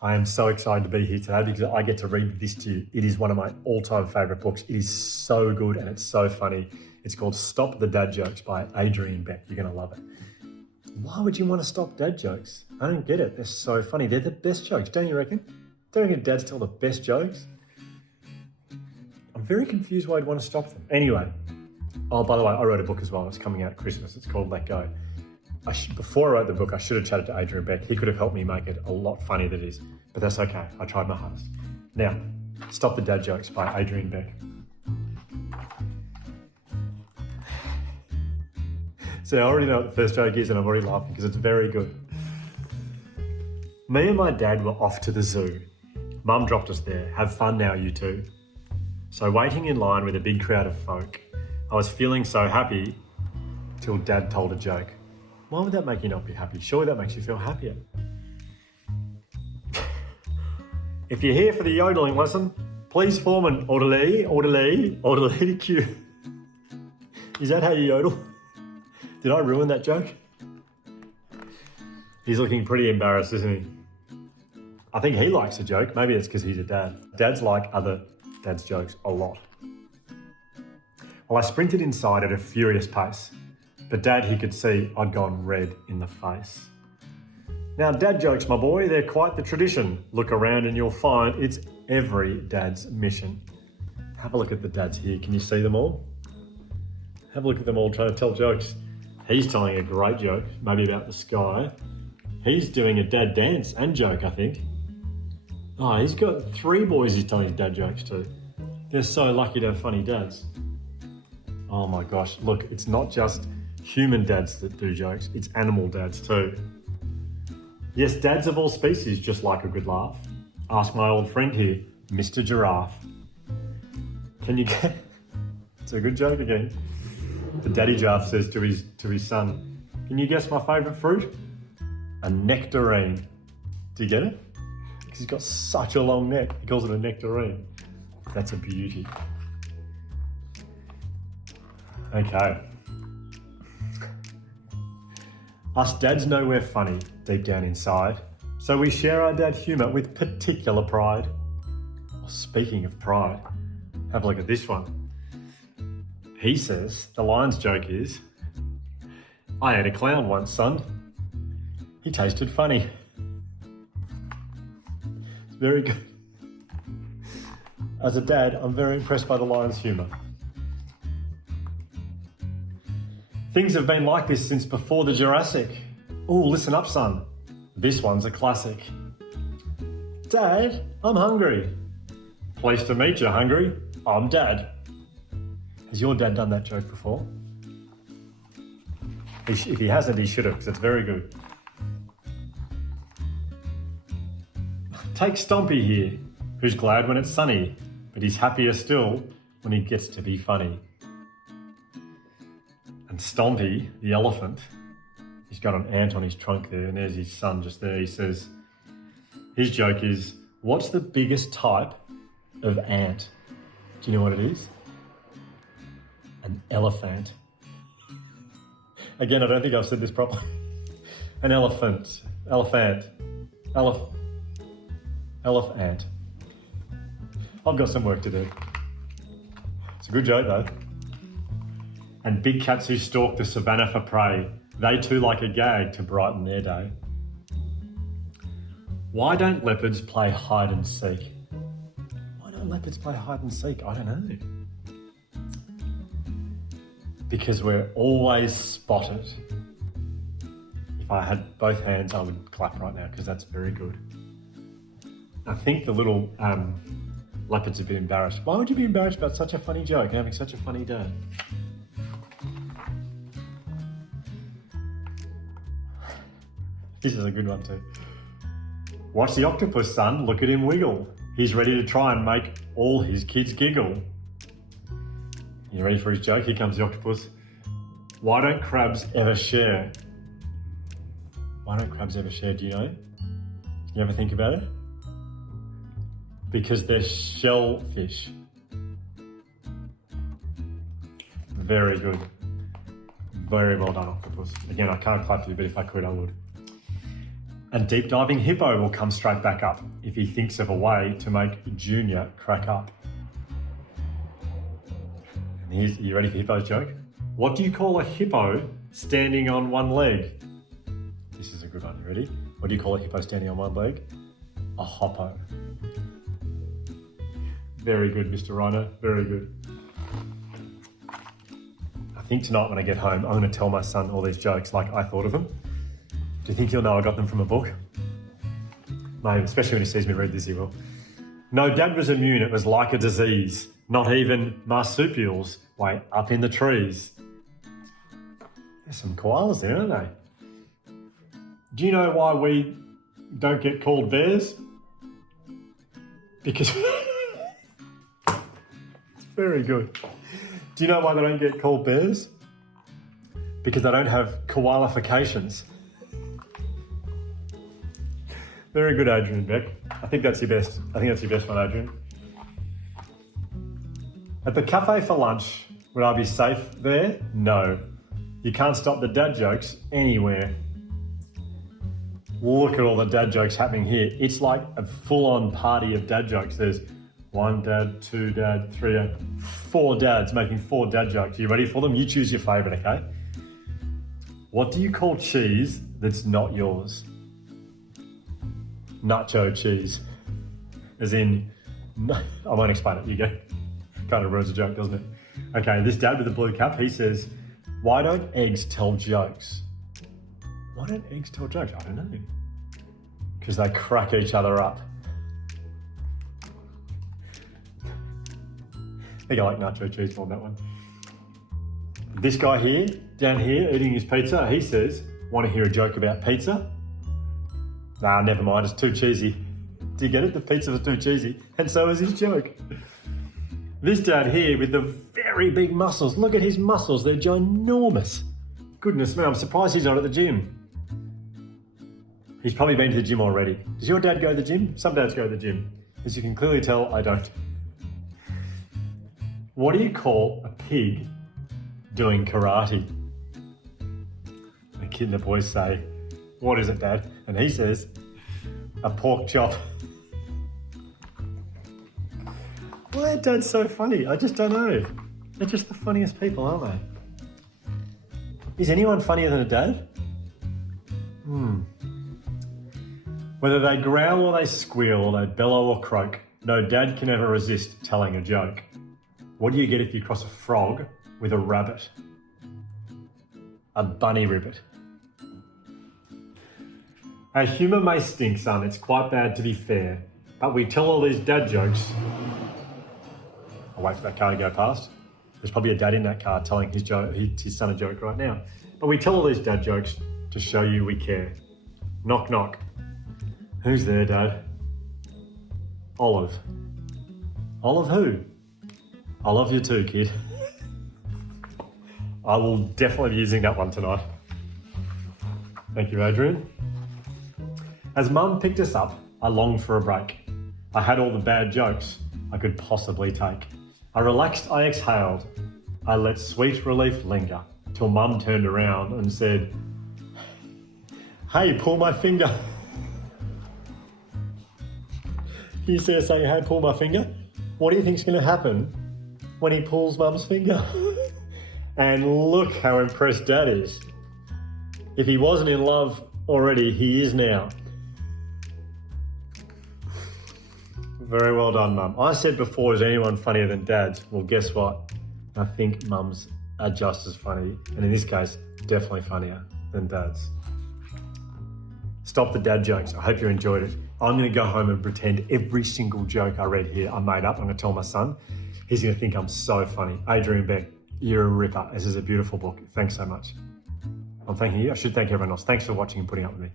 I am so excited to be here today because I get to read this to you. It is one of my all-time favourite books. It is so good and it's so funny. It's called Stop the Dad Jokes by Adrian Beck. You're going to love it. Why would you want to stop dad jokes? I don't get it. They're so funny. They're the best jokes, don't you reckon? Don't you reckon dads tell the best jokes? I'm very confused why I'd want to stop them. Anyway, oh, by the way, I wrote a book as well. It's coming out at Christmas. It's called Let Go. Before I wrote the book, I should have chatted to Adrian Beck. He could have helped me make it a lot funnier than it is, but that's okay. I tried my hardest. Now, Stop the Dad Jokes by Adrian Beck. So I already know what the first joke is and I'm already laughing because it's very good. Me and my dad were off to the zoo. Mum dropped us there. Have fun now, you two. So waiting in line with a big crowd of folk, I was feeling so happy till Dad told a joke. Why would that make you not be happy? Surely that makes you feel happier. If you're here for the yodeling lesson, please form an orderly queue. Is that how you yodel? Did I ruin that joke? He's looking pretty embarrassed, isn't he? I think he likes a joke. Maybe it's because he's a dad. Dads like other dads' jokes a lot. Well, I sprinted inside at a furious pace, but Dad, he could see I'd gone red in the face. Now, dad jokes, my boy, they're quite the tradition. Look around and you'll find it's every dad's mission. Have a look at the dads here. Can you see them all? Have a look at them all trying to tell jokes. He's telling a great joke, maybe about the sky. He's doing a dad dance and joke, I think. Oh, he's got 3 boys he's telling his dad jokes to. They're so lucky to have funny dads. Oh my gosh, look, it's not just human dads that do jokes, it's animal dads too. Yes, dads of all species just like a good laugh. Ask my old friend here, Mr. Giraffe. Can you get... It's a good joke again. The daddy giraffe says to his son, can you guess my favourite fruit? A nectarine. Do you get it? Because he's got such a long neck, he calls it a nectarine. That's a beauty. Okay. Us dads know we're funny deep down inside, so we share our dad humour with particular pride. Well, speaking of pride, have a look at this one. He says, the lion's joke is, I ate a clown once, son. He tasted funny. It's very good. As a dad, I'm very impressed by the lion's humour. Things have been like this since before the Jurassic. Ooh, listen up, son. This one's a classic. Dad, I'm hungry. Pleased to meet you, hungry. I'm Dad. Has your dad done that joke before? If he hasn't, he should have, because it's very good. Take Stompy here, who's glad when it's sunny, but he's happier still when he gets to be funny. And Stompy, the elephant, he's got an ant on his trunk there, and there's his son just there. He says, his joke is, what's the biggest type of ant? Do you know what it is? An elephant. Again, I don't think I've said this properly. An elephant. Elephant. Elephant. I've got some work to do. It's a good joke though. And big cats who stalk the savannah for prey, they too like a gag to brighten their day. Why don't leopards play hide and seek? Why don't leopards play hide and seek? I don't know. Because we're always spotted. If I had both hands, I would clap right now because that's very good. I think the little leopards are a bit embarrassed. Why would you be embarrassed about such a funny joke and having such a funny dad? This is a good one too. Watch the octopus, son. Look at him wiggle. He's ready to try and make all his kids giggle. You ready for his joke? Here comes the octopus. Why don't crabs ever share? Why don't crabs ever share? Do you know? Can you ever think about it? Because they're shellfish. Very good. Very well done, octopus. Again, I can't clap for you, but if I could, I would. And deep diving Hippo will come straight back up if he thinks of a way to make Junior crack up. And here's, you ready for Hippo's joke? What do you call a hippo standing on one leg? This is a good one, you ready? What do you call a hippo standing on one leg? A hoppo. Very good, Mr. Reiner, very good. I think tonight when I get home, I'm going to tell my son all these jokes like I thought of them. Do you think he'll know I got them from a book? Maybe, especially when he sees me read this, he will. No, Dad was immune. It was like a disease. Not even marsupials way up in the trees. There's some koalas there, aren't they? Do you know why we don't get called bears? Because... It's very good. Do you know why they don't get called bears? Because they don't have koalifications. Very good, Adrian Beck. I think that's your best. I think that's your best one, Adrian. At the cafe for lunch, would I be safe there? No. You can't stop the dad jokes anywhere. Look at all the dad jokes happening here. It's like a full-on party of dad jokes. There's one dad, two dad, three dad, four dads making four dad jokes. Are you ready for them? You choose your favourite, okay? What do you call cheese that's not yours? Nacho cheese. As in, I won't explain it, you go. Kind of ruins the joke, doesn't it? Okay, this dad with the blue cap, he says, why don't eggs tell jokes? Why don't eggs tell jokes? I don't know. Because they crack each other up. I think I like nacho cheese more than that one. This guy here, down here, eating his pizza, he says, want to hear a joke about pizza? Nah, never mind, it's too cheesy. Do you get it? The pizza was too cheesy. And so is his joke. This dad here with the very big muscles. Look at his muscles, they're ginormous. Goodness me, I'm surprised he's not at the gym. He's probably been to the gym already. Does your dad go to the gym? Some dads go to the gym. As you can clearly tell, I don't. What do you call a pig doing karate? The kid and the boys say, what is it, Dad? And he says, a pork chop. Why are dads so funny? I just don't know. They're just the funniest people, aren't they? Is anyone funnier than a dad? Whether they growl or they squeal or they bellow or croak, no dad can ever resist telling a joke. What do you get if you cross a frog with a rabbit? A bunny ribbit. Our humour may stink, son, it's quite bad to be fair, but we tell all these dad jokes. I'll wait for that car to go past. There's probably a dad in that car telling his son a joke right now. But we tell all these dad jokes to show you we care. Knock, knock. Who's there, Dad? Olive. Olive who? I love you too, kid. I will definitely be using that one tonight. Thank you, Adrian. As Mum picked us up, I longed for a break. I had all the bad jokes I could possibly take. I relaxed, I exhaled. I let sweet relief linger till Mum turned around and said, hey, pull my finger. Can you see her saying, hey, pull my finger? What do you think's going to happen when he pulls Mum's finger? And look how impressed Dad is. If he wasn't in love already, he is now. Very well done, Mum. I said before, is anyone funnier than dads? Well, guess what? I think mums are just as funny, and in this case, definitely funnier than dads. Stop the dad jokes. I hope you enjoyed it. I'm going to go home and pretend every single joke I read here I made up. I'm going to tell my son. He's going to think I'm so funny. Adrian Beck, you're a ripper. This is a beautiful book. Thanks so much. I'm thanking you. I should thank everyone else. Thanks for watching and putting up with me.